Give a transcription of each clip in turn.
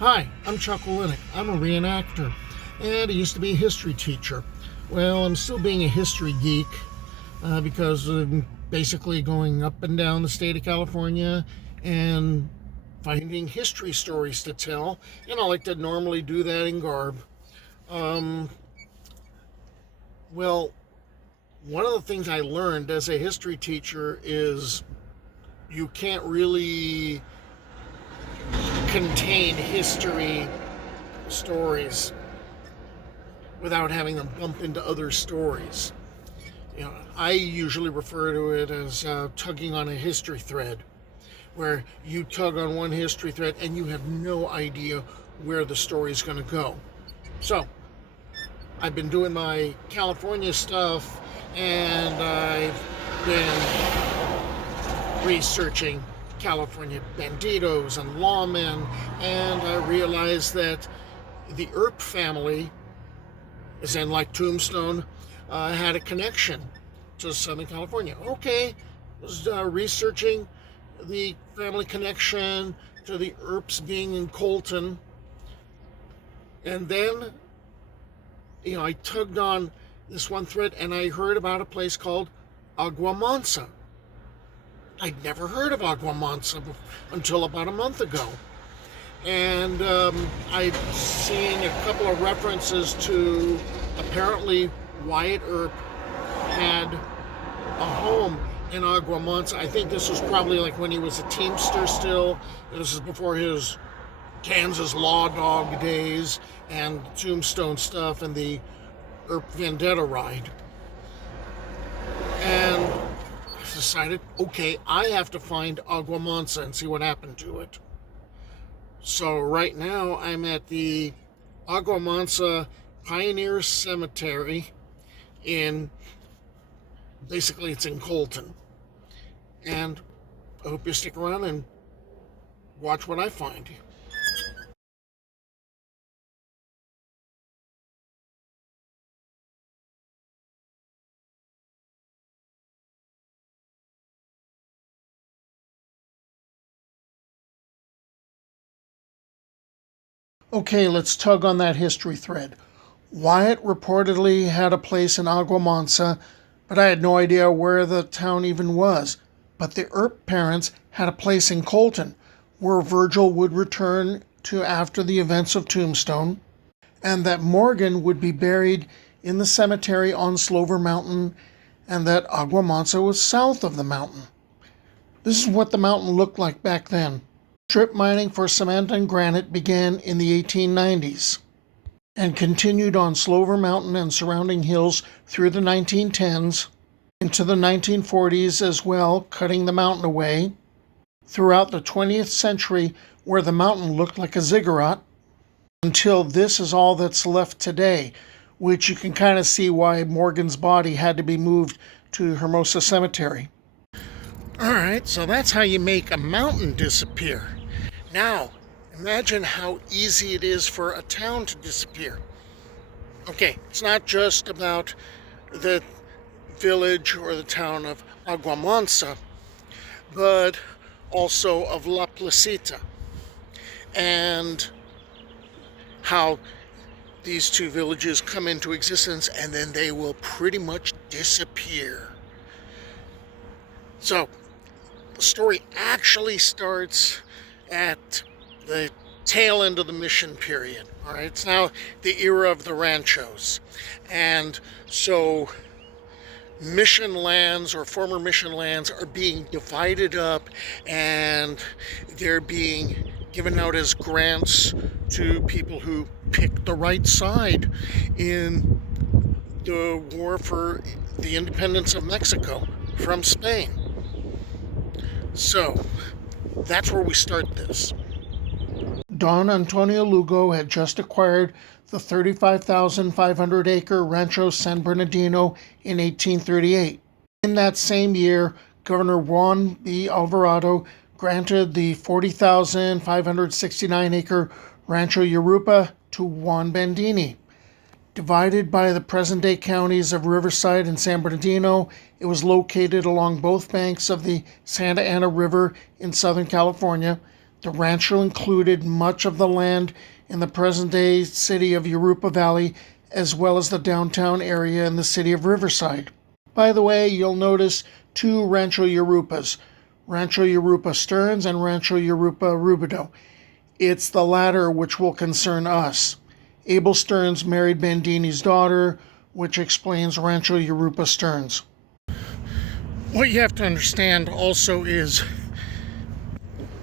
Hi, I'm Chuck Wolinick. I'm a reenactor, and I used to be a history teacher. Well, I'm still being a history geek because I'm basically going up and down the state of California and finding history stories to tell, and I like to normally do that in garb. Um, well, one of the things I learned as a history teacher is you can't really contain history stories without having them bump into other stories. I usually refer to it as tugging on a history thread, where you tug on one history thread and you have no idea where the story is going to go. So, I've been doing my California stuff, and I've been researching California banditos and lawmen, and I realized that the Earp family, as in like Tombstone, had a connection to Southern California. Okay, I was researching the family connection to the Earps being in Colton, and then I tugged on this one thread and I heard about a place called Agua Mansa. I'd never heard of Agua Mansa until about a month ago. And I've seen a couple of references to apparently Wyatt Earp had a home in Agua Mansa. I think this was probably like when he was a Teamster still. This is before his Kansas Law Dog days and Tombstone stuff and the Earp Vendetta ride. And I decided, okay, I have to find Agua Mansa and see what happened to it. So right now I'm at the Agua Mansa Pioneer Cemetery basically it's in Colton. And I hope you stick around and watch what I find. Okay, let's tug on that history thread. Wyatt reportedly had a place in Agua Mansa, but I had no idea where the town even was. But the Earp parents had a place in Colton, where Virgil would return to after the events of Tombstone, and that Morgan would be buried in the cemetery on Slover Mountain, and that Agua Mansa was south of the mountain. This is what the mountain looked like back then. Strip mining for cement and granite began in the 1890s and continued on Slover Mountain and surrounding hills through the 1910s, into the 1940s as well, cutting the mountain away, throughout the 20th century where the mountain looked like a ziggurat, until this is all that's left today, which you can kind of see why Morgan's body had to be moved to Hermosa Cemetery. Alright, so that's how you make a mountain disappear. Now, imagine how easy it is for a town to disappear. Okay, it's not just about the village or the town of Agua Mansa, but also of La Placita, and how these two villages come into existence and then they will pretty much disappear. So, the story actually starts at the tail end of the mission period. All right, it's now the era of the ranchos, and so mission lands or former mission lands are being divided up, and they're being given out as grants to people who picked the right side in the war for the independence of Mexico from Spain. So that's where we start this. Don Antonio Lugo had just acquired the 35,500 acre Rancho San Bernardino in 1838. In that same year, Governor Juan B. Alvarado granted the 40,569 acre Rancho Yarupa to Juan Bandini. Divided by the present-day counties of Riverside and San Bernardino, it was located along both banks of the Santa Ana River in Southern California. The rancho included much of the land in the present-day city of Jurupa Valley, as well as the downtown area in the city of Riverside. By the way, you'll notice two Rancho Jurupas, Rancho Jurupa Stearns and Rancho Jurupa Rubidoux. It's the latter which will concern us. Abel Stearns married Bandini's daughter, which explains Rancho Jurupa Stearns. What you have to understand also is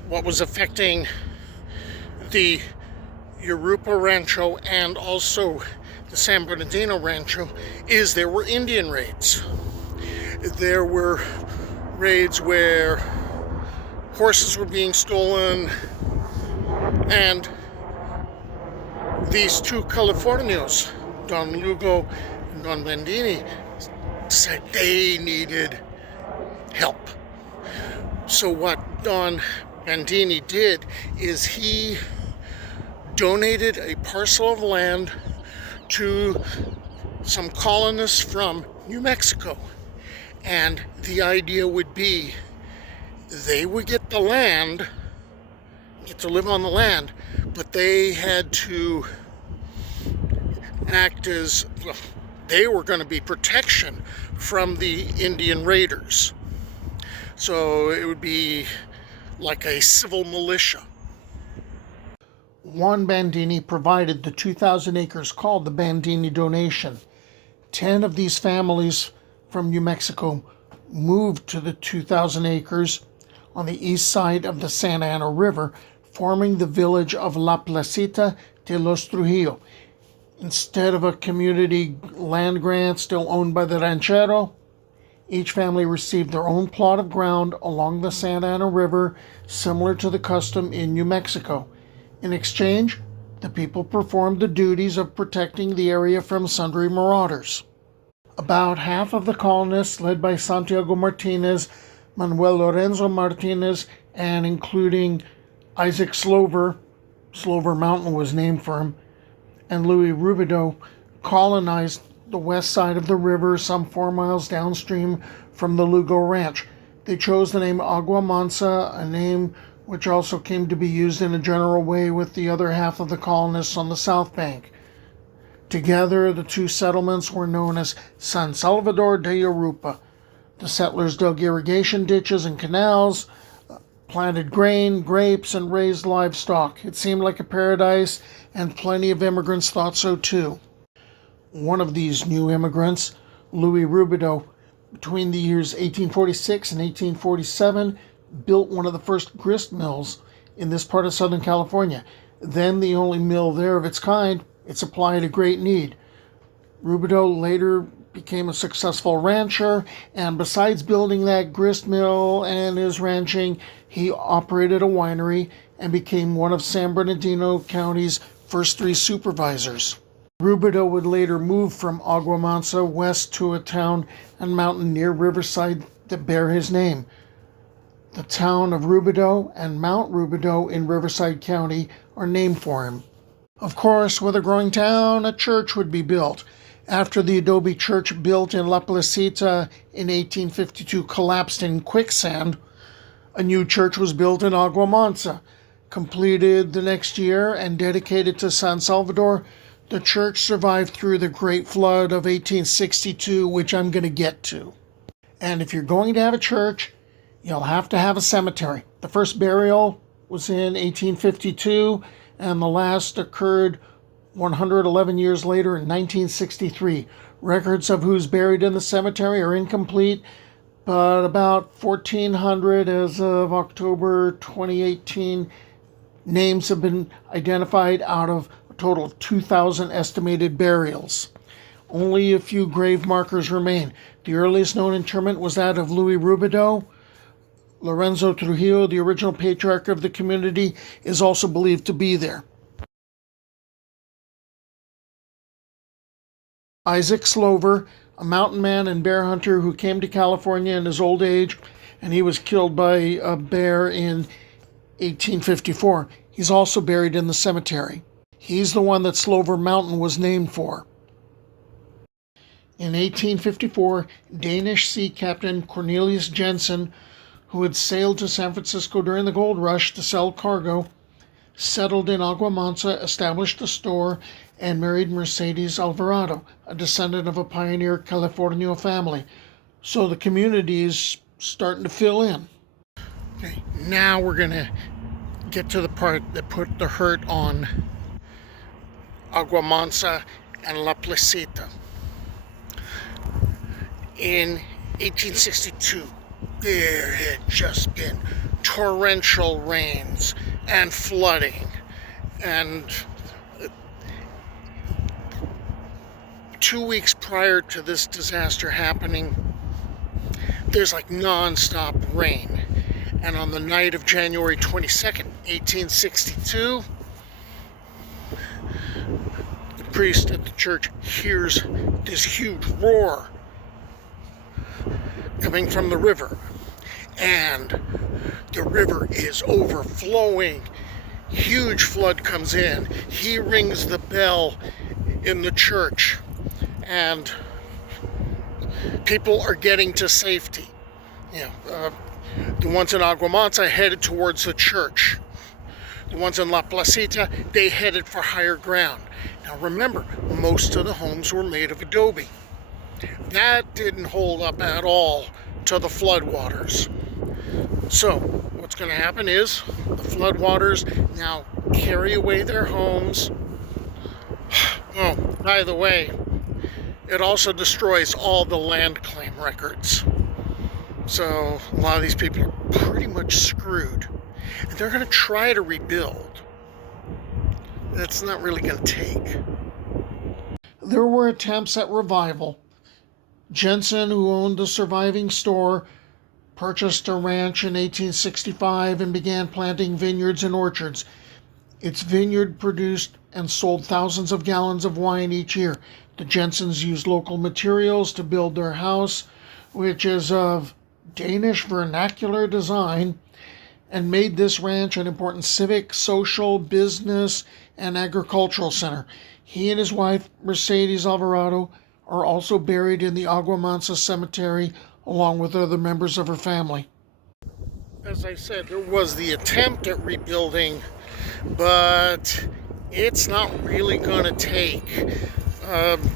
what was affecting the Jurupa Rancho and also the San Bernardino Rancho is there were Indian raids. There were raids where horses were being stolen, and these two Californios, Don Lugo and Don Bandini, said they needed help. So what Don Bandini did is he donated a parcel of land to some colonists from New Mexico. And the idea would be they would get the land, get to live on the land, but they had to act as, well, they were going to be protection from the Indian raiders. So it would be like a civil militia. Juan Bandini provided the 2,000 acres called the Bandini donation. 10 of these families from New Mexico moved to the 2,000 acres on the east side of the Santa Ana River, forming the village of La Placita de los Trujillo. Instead of a community land grant still owned by the ranchero, each family received their own plot of ground along the Santa Ana River, similar to the custom in New Mexico. In exchange, the people performed the duties of protecting the area from sundry marauders. About half of the colonists, led by Santiago Martinez, Manuel Lorenzo Martinez, and including Isaac Slover, Slover Mountain was named for him, and Louis Rubidoux, colonized the west side of the river some 4 miles downstream from the Lugo Ranch. They chose the name Agua Mansa, a name which also came to be used in a general way with the other half of the colonists on the south bank. Together, the two settlements were known as San Salvador de Jurupa. The settlers dug irrigation ditches and canals, planted grain, grapes, and raised livestock. It seemed like a paradise, and plenty of immigrants thought so too. One of these new immigrants, Louis Rubidoux, between the years 1846 and 1847, built one of the first grist mills in this part of Southern California. Then the only mill there of its kind, it supplied a great need. Rubidoux later became a successful rancher, and besides building that grist mill and his ranching, he operated a winery and became one of San Bernardino County's first 3 supervisors. Rubidoux would later move from Agua Mansa west to a town and mountain near Riverside that bear his name. The town of Rubidoux and Mount Rubidoux in Riverside County are named for him. Of course, with a growing town, a church would be built. After the adobe church built in La Placita in 1852 collapsed in quicksand, a new church was built in Agua Mansa. Completed the next year and dedicated to San Salvador, the church survived through the Great Flood of 1862, which I'm going to get to. And if you're going to have a church, you'll have to have a cemetery. The first burial was in 1852, and the last occurred 111 years later in 1963. Records of who's buried in the cemetery are incomplete, but about 1,400 as of October 2018 names have been identified out of a total of 2,000 estimated burials. Only a few grave markers remain. The earliest known interment was that of Louis Rubidoux. Lorenzo Trujillo, the original patriarch of the community, is also believed to be there. Isaac Slover, a mountain man and bear hunter who came to California in his old age, and he was killed by a bear in 1854. He's also buried in the cemetery. He's the one that Slover Mountain was named for. In 1854, Danish sea captain Cornelius Jenson who had sailed to San Francisco during the gold rush to sell cargo, settled in Agua Mansa, established a store, and married Mercedes Alvarado, a descendant of a pioneer Californio family. So the community is starting to fill in. Okay, now we're going to get to the part that put the hurt on Agua Mansa and La Placita. In 1862, there had just been torrential rains and flooding, and 2 weeks prior to this disaster happening, there's like non-stop rain. And on the night of January 22nd, 1862, the priest at the church hears this huge roar coming from the river, and the river is overflowing. Huge flood comes in. He rings the bell in the church, and people are getting to safety. The ones in Agua Mansa headed towards the church. The ones in La Placita, they headed for higher ground. Now remember, most of the homes were made of adobe. That didn't hold up at all to the floodwaters. So what's going to happen is the floodwaters now carry away their homes. Oh, by the way, it also destroys all the land claim records. So a lot of these people are pretty much screwed. And they're going to try to rebuild. That's not really going to take. There were attempts at revival. Jenson, who owned the surviving store, purchased a ranch in 1865 and began planting vineyards and orchards. Its vineyard produced and sold thousands of gallons of wine each year. The Jensons used local materials to build their house, which is of Danish vernacular design, and made this ranch an important civic, social, business, and agricultural center. He and his wife, Mercedes Alvarado, are also buried in the Agua Mansa Cemetery along with other members of her family. As I said, there was the attempt at rebuilding, but it's not really going to take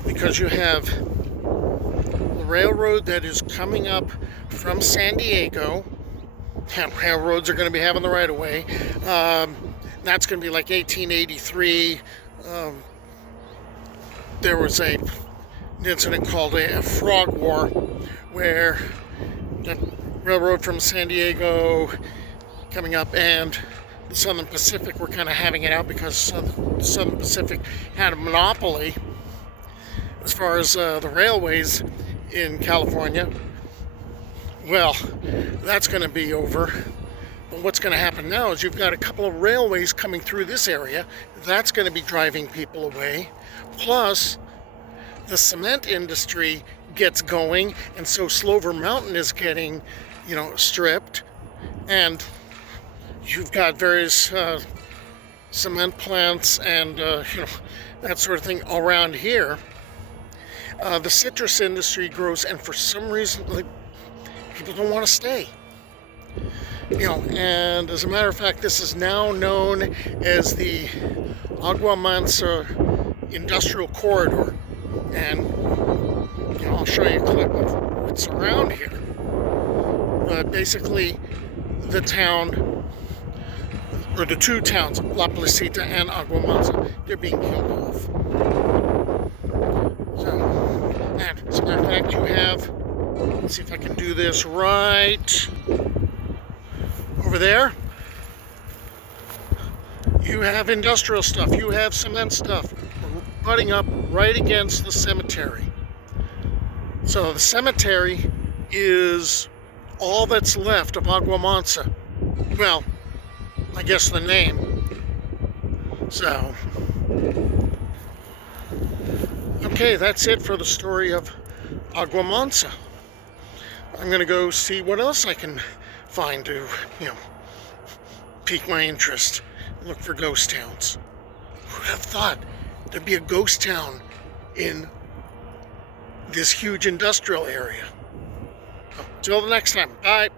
because you have the railroad that is coming up from San Diego. Railroads are going to be having the right of way. That's going to be like 1883. There was an incident called a frog war, where the railroad from San Diego coming up and the Southern Pacific were kind of having it out because the Southern Pacific had a monopoly as far as the railways in California. Well, that's going to be over. But what's going to happen now is you've got a couple of railways coming through this area. That's going to be driving people away. Plus, the cement industry gets going, and so Slover Mountain is getting, stripped. And you've got various cement plants and, that sort of thing around here. The citrus industry grows, and for some reason, people don't want to stay. And as a matter of fact, this is now known as the Agua Mansa Industrial Corridor. And I'll show you a clip of what's around here. But basically, the town, or the two towns, La Placita and Agua Mansa, they're being killed off. So, and as a matter of fact, you have, let's see if I can do this right over there. You have industrial stuff, you have cement stuff butting up right against the cemetery. So the cemetery is all that's left of Agua Mansa. Well, I guess the name. So, okay, that's it for the story of Agua Mansa. I'm going to go see what else I can find to, pique my interest. Look for ghost towns. Who would have thought there'd be a ghost town in this huge industrial area? Till the next time. Bye.